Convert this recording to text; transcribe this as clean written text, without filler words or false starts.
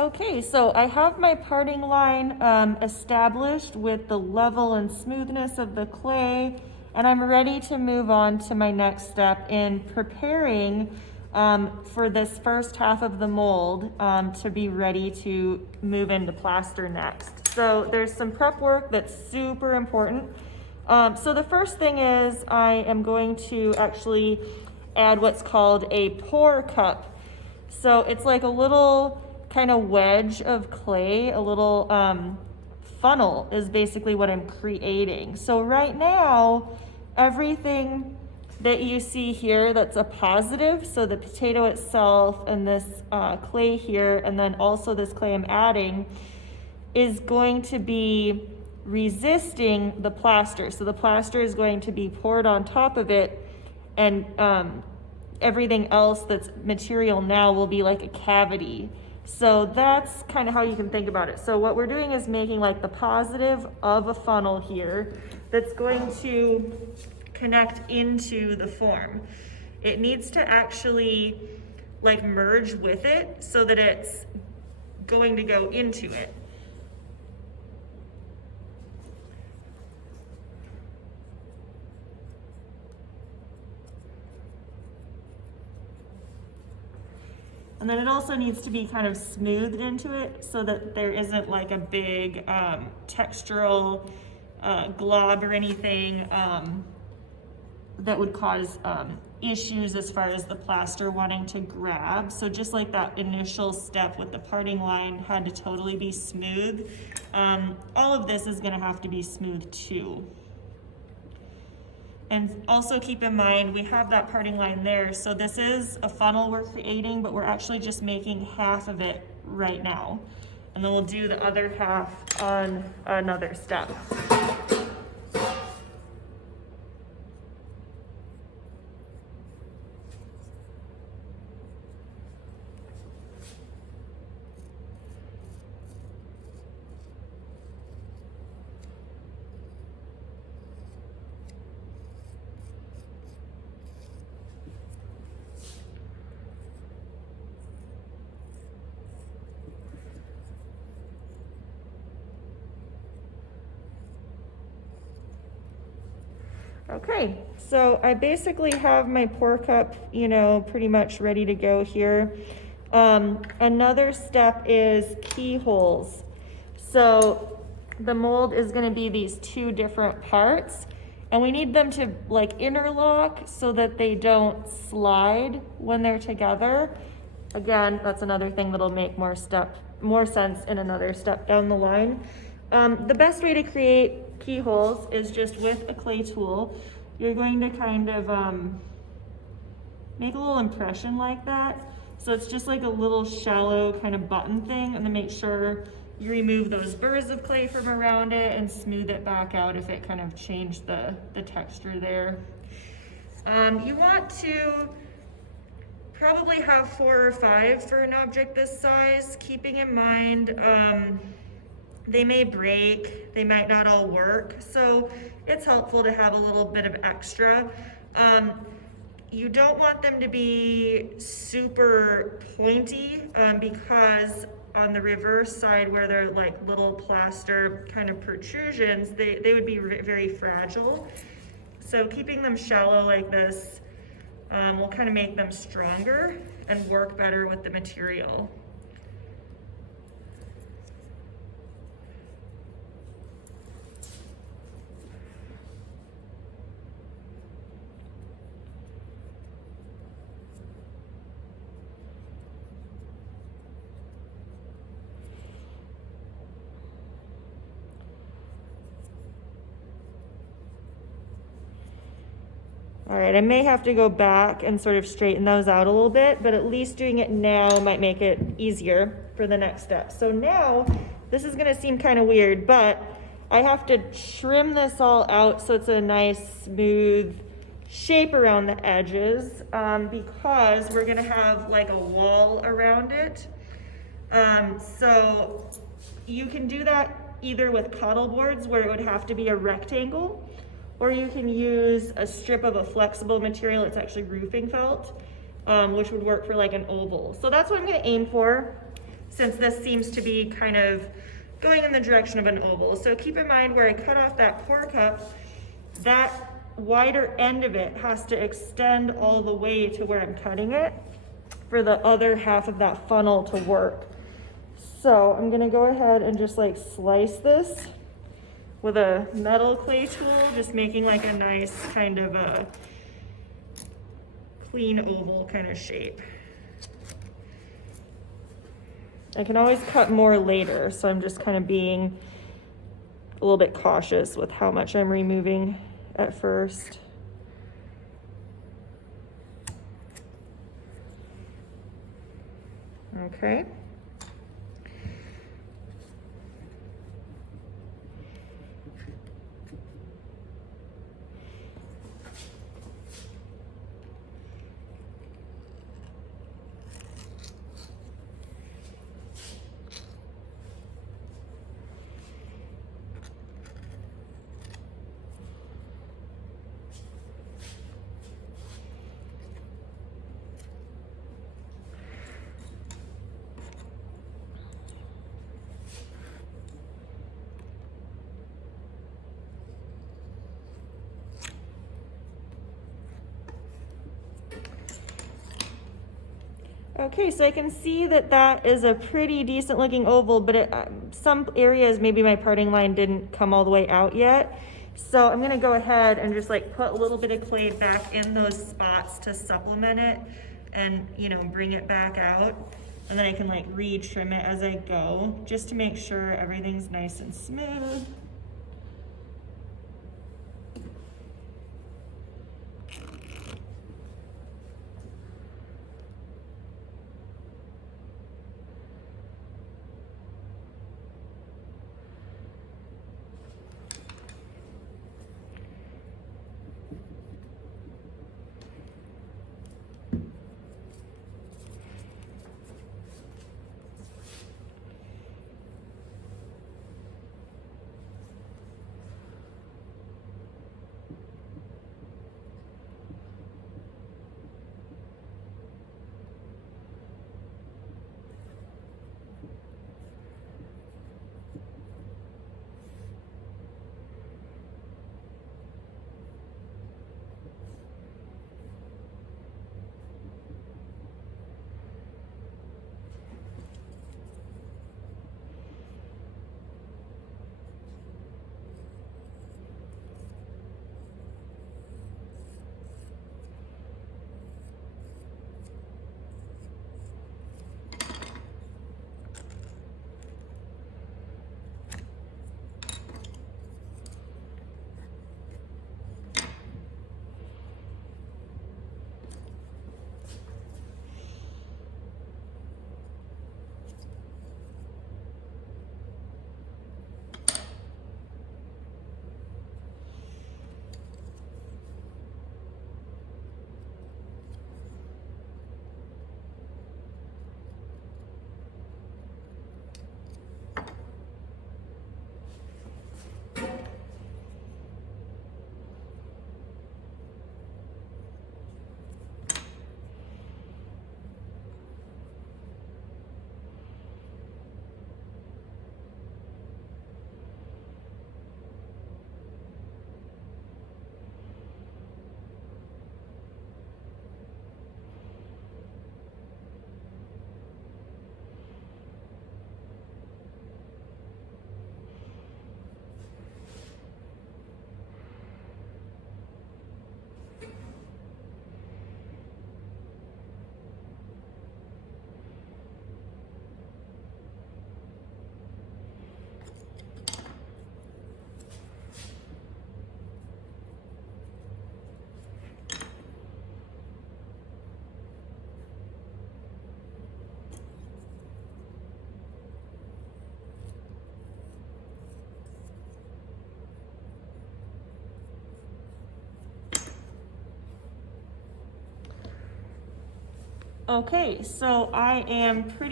Okay, so I have my parting line established with the level and smoothness of the clay, and I'm ready to move on to my next step in preparing for this first half of the mold to be ready to move into plaster next. So there's some prep work that's super important. So the first thing is I am going to actually add what's called a pour cup. So it's like a little kind of wedge of clay, a little funnel is basically what I'm creating. So right now, everything that you see here that's a positive, so the potato itself and this clay here, and then also this clay I'm adding, is going to be resisting the plaster. So the plaster is going to be poured on top of it, and everything else that's material now will be like a cavity. So that's kind of how you can think about it. So what we're doing is making like the positive of a funnel here that's going to connect into the form. It needs to actually like merge with it so that it's going to go into it. And then it also needs to be kind of smoothed into it so that there isn't like a big textural glob or anything that would cause issues as far as the plaster wanting to grab. So just like that initial step with the parting line had to totally be smooth, all of this is gonna have to be smooth too. And also keep in mind, we have that parting line there. So this is a funnel we're creating, but we're actually just making half of it right now. And then we'll do the other half on another step. Okay, so I basically have my pour cup, pretty much ready to go here. Another step is keyholes. So the mold is going to be these two different parts, and we need them to like interlock so that they don't slide when they're together. Again, that's another thing that'll make more sense in another step down the line. The best way to create keyholes is just with a clay tool. You're going to kind of make a little impression like that. So it's just like a little shallow kind of button thing, and then make sure you remove those burrs of clay from around it and smooth it back out if it kind of changed the texture there. You want to probably have 4 or 5 for an object this size, keeping in mind they may break, they might not all work, so it's helpful to have a little bit of extra. You don't want them to be super pointy because on the reverse side where they're like little plaster kind of protrusions, they would be very fragile. So keeping them shallow like this will kind of make them stronger and work better with the material. All right, I may have to go back and sort of straighten those out a little bit, but at least doing it now might make it easier for the next step. So now, this is gonna seem kind of weird, but I have to trim this all out so it's a nice, smooth shape around the edges because we're gonna have like a wall around it. So you can do that either with cuttle boards where it would have to be a rectangle, or you can use a strip of a flexible material. It's actually roofing felt, which would work for like an oval. So that's what I'm gonna aim for. since this seems to be kind of going in the direction of an oval. So keep in mind where I cut off that pour cup, that wider end of it has to extend all the way to where I'm cutting it for the other half of that funnel to work. So I'm gonna go ahead and just like slice this with a metal clay tool, just making like a nice kind of a clean oval kind of shape. I can always cut more later, so I'm just kind of being a little bit cautious with how much I'm removing at first. Okay. Okay, so I can see that that is a pretty decent looking oval, but some areas maybe my parting line didn't come all the way out yet. So I'm gonna go ahead and just like put a little bit of clay back in those spots to supplement it and, you know, bring it back out. And then I can like re-trim it as I go, just to make sure everything's nice and smooth. Okay, so I am pretty